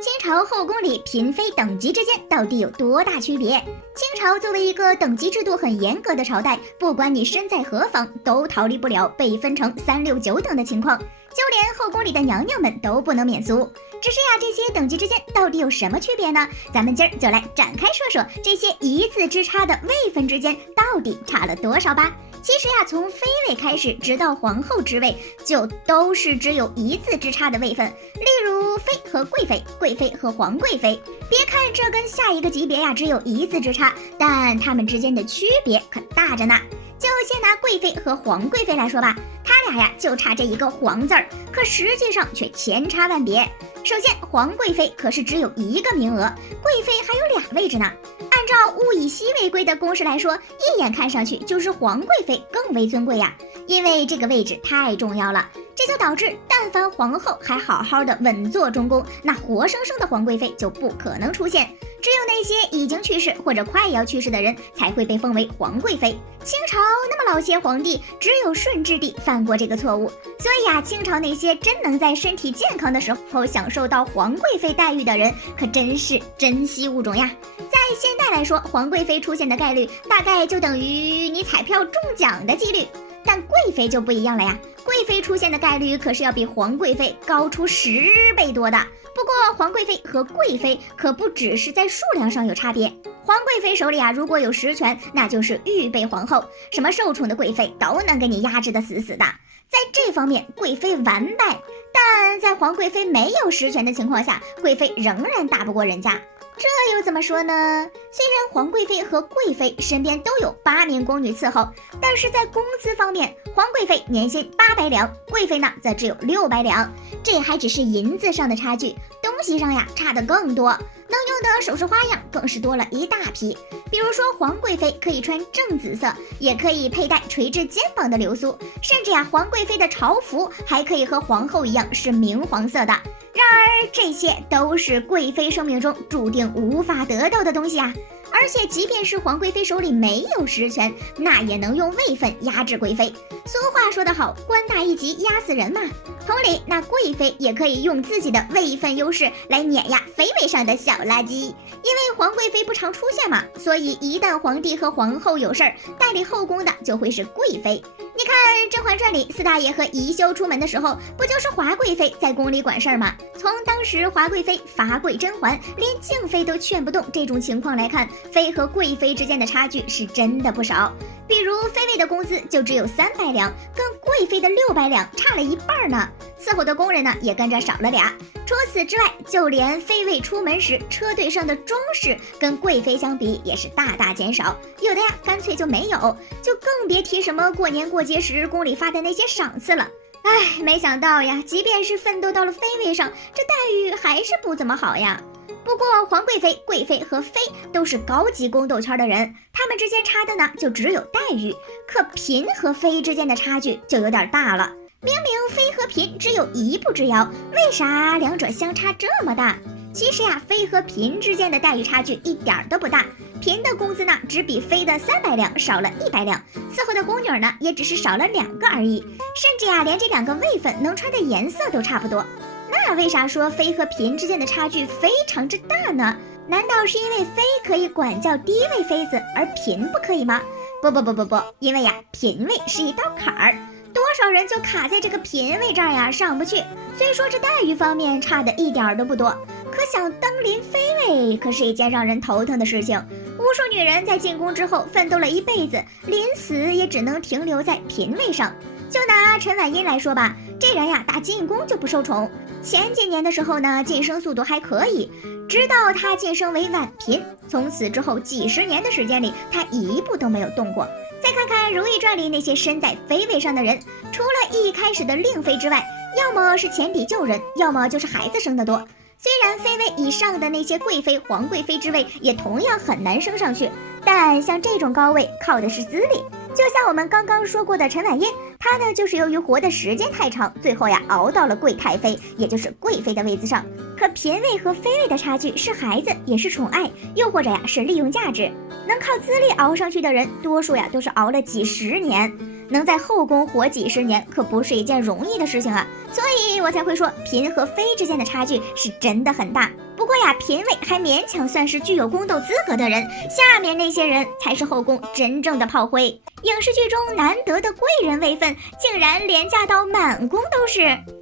清朝后宫里嫔妃等级之间到底有多大区别？清朝作为一个等级制度很严格的朝代，不管你身在何方，都逃离不了被分成3、6、9等的情况，就连后宫里的娘娘们都不能免俗。只是呀，这些等级之间到底有什么区别呢？咱们今儿就来展开说说这些一字之差的位分之间到底差了多少吧。其实呀，从妃位开始，直到皇后之位，就都是只有一字之差的位分。例如妃和贵妃，贵妃和皇贵妃。别看这跟下一个级别呀只有一字之差，但它们之间的区别可大着呢。就先拿贵妃和皇贵妃来说吧，他俩呀就差这一个皇字儿，可实际上却千差万别。首先，皇贵妃可是只有1个名额，贵妃还有2位置呢。按照物以稀为贵的公式来说，一眼看上去就是皇贵妃更为尊贵呀，因为这个位置太重要了。这就导致，但凡皇后还好好的稳坐中宫，那活生生的皇贵妃就不可能出现。只有那些已经去世或者快要去世的人才会被封为皇贵妃。清朝那么老些皇帝，只有顺治帝犯过这个错误。所以呀，清朝那些真能在身体健康的时候享受到皇贵妃待遇的人，可真是珍稀物种呀。在现代来说，皇贵妃出现的概率大概就等于你彩票中奖的几率。但贵妃就不一样了呀，贵妃出现的概率可是要比皇贵妃高出10倍多的。不过皇贵妃和贵妃可不只是在数量上有差别，皇贵妃手里啊如果有实权，那就是预备皇后，什么受宠的贵妃都能给你压制得死死的。在这方面，贵妃完败，但在皇贵妃没有实权的情况下，贵妃仍然打不过人家。这又怎么说呢？虽然皇贵妃和贵妃身边都有8名宫女伺候，但是在工资方面，皇贵妃年薪800两，贵妃呢则只有600两。这还只是银子上的差距，东西上呀差得更多，能用的首饰花样更是多了一大批。比如说皇贵妃可以穿正紫色，也可以佩戴垂至肩膀的流苏，甚至呀皇贵妃的朝服还可以和皇后一样是明黄色的。然而这些都是贵妃生命中注定无法得到的东西啊！而且即便是皇贵妃手里没有实权，那也能用位分压制贵妃。俗话说得好，官大一级压死人嘛。同理，那贵妃也可以用自己的位分优势来碾压妃位上的小垃圾。因为皇贵妃不常出现嘛，所以一旦皇帝和皇后有事儿，代理后宫的就会是贵妃。你看《甄嬛传》里四大爷和宜修出门的时候，不就是华贵妃在宫里管事儿吗？从当时华贵妃罚跪甄嬛，连静妃都劝不动这种情况来看，妃和贵妃之间的差距是真的不少。比如妃位的工资就只有300两，跟贵妃的600两差了1半呢。伺候的工人呢也跟着少了俩。除此之外，就连妃位出门时车队上的装饰跟贵妃相比也是大大减少，有的呀干脆就没有，就更别提什么过年过节时宫里发的那些赏赐了。唉，没想到呀，即便是奋斗到了妃位上，这待遇还是不怎么好呀。不过皇贵妃、贵妃和妃都是高级宫斗圈的人，他们之间差的呢就只有待遇，可嫔和妃之间的差距就有点大了。明明妃和嫔只有1步之遥，为啥两者相差这么大？其实呀，妃和嫔之间的待遇差距一点都不大，嫔的工资呢只比妃的300两少了100两，伺候的宫女呢也只是少了2个而已，甚至呀连这2个位分能穿的颜色都差不多。那为啥说妃和嫔之间的差距非常之大呢？难道是因为妃可以管教低位妃子，而嫔不可以吗？不，因为呀嫔位是一道坎儿，多少人就卡在这个嫔位这儿呀，上不去。虽说这待遇方面差的一点都不多，可想登临妃位可是一件让人头疼的事情。无数女人在进宫之后奋斗了一辈子，临死也只能停留在嫔位上。就拿陈婉英来说吧，这人呀打进宫就不受宠，前几年的时候呢晋升速度还可以，直到她晋升为婉嫔，从此之后几十年的时间里，她一步都没有动过。再看看《如懿传》里那些身在妃位上的人，除了一开始的令妃之外，要么是前底旧人，要么就是孩子生得多。虽然妃位以上的那些贵妃、皇贵妃之位也同样很难升上去，但像这种高位靠的是资历。就像我们刚刚说过的陈婉英，她呢就是由于活的时间太长，最后呀熬到了贵太妃，也就是贵妃的位子上。可嫔位和妃位的差距是孩子，也是宠爱，又或者呀是利用价值。能靠资历熬上去的人，多数呀都是熬了几十年。能在后宫活几十年可不是一件容易的事情啊，所以我才会说嫔和妃之间的差距是真的很大。不呀，嫔位还勉强算是具有宫斗资格的人，下面那些人才是后宫真正的炮灰。影视剧中难得的贵人位分，竟然廉价到满宫都是。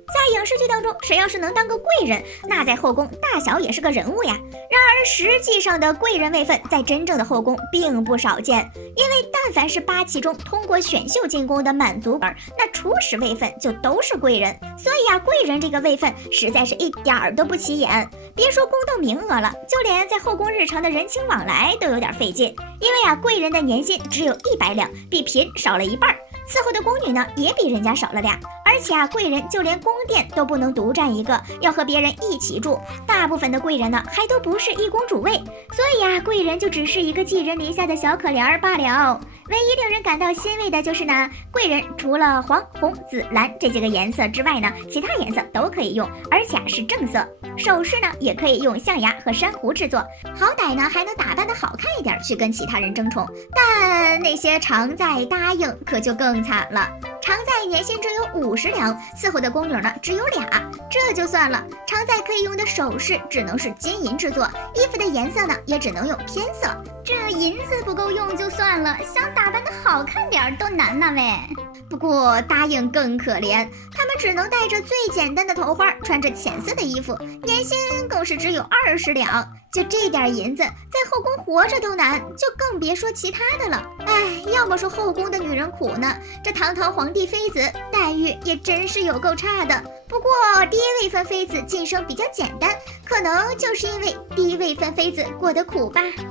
在影视剧当中，谁要是能当个贵人，那在后宫大小也是个人物呀。然而实际上的贵人位分在真正的后宫并不少见，因为但凡是8期中通过选秀进宫的满族本，那初始位分就都是贵人。所以啊，贵人这个位分实在是一点儿都不起眼。别说宫斗名额了，就连在后宫日常的人情往来都有点费劲。因为啊，贵人的年薪只有100两，比嫔少了一半。伺候的宫女呢，也比人家少了俩，而且啊，贵人就连宫殿都不能独占一个，要和别人一起住。大部分的贵人呢，还都不是一宫主位，所以啊，贵人就只是一个寄人篱下的小可怜儿罢了。唯一令人感到欣慰的就是呢，贵人除了黄、红、紫、蓝这几个颜色之外呢，其他颜色都可以用，而且是正色。首饰呢，也可以用象牙和珊瑚制作，好歹呢还能打扮得好看一点，去跟其他人争宠。但那些常在答应可就更惨了。常在年薪只有50两，伺候的宫女呢只有俩，这就算了。常在可以用的首饰只能是金银制作，衣服的颜色呢也只能用偏色。这银子不够用就算了，想打扮的好看点都难呐喂。不过答应更可怜，他们只能戴着最简单的头花，穿着浅色的衣服，年薪更是只有20两。就这点银子，在后宫活着都难，就更别说其他的了。哎，要么说后宫的女人苦呢，这堂堂皇帝妃子待遇也真是有够差的。不过低位分妃子晋升比较简单，可能就是因为低位分妃子过得苦吧。